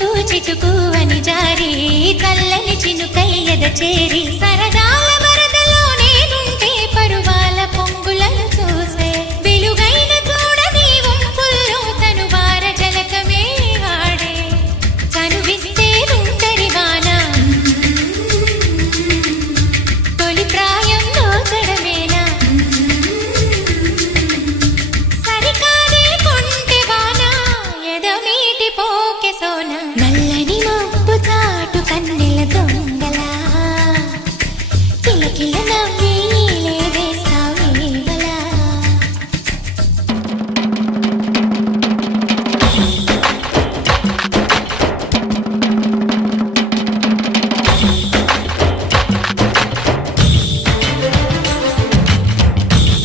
చిటుకు చిటుకు అని జారి చల్లని చినుకయ్యద చేరి que sonar.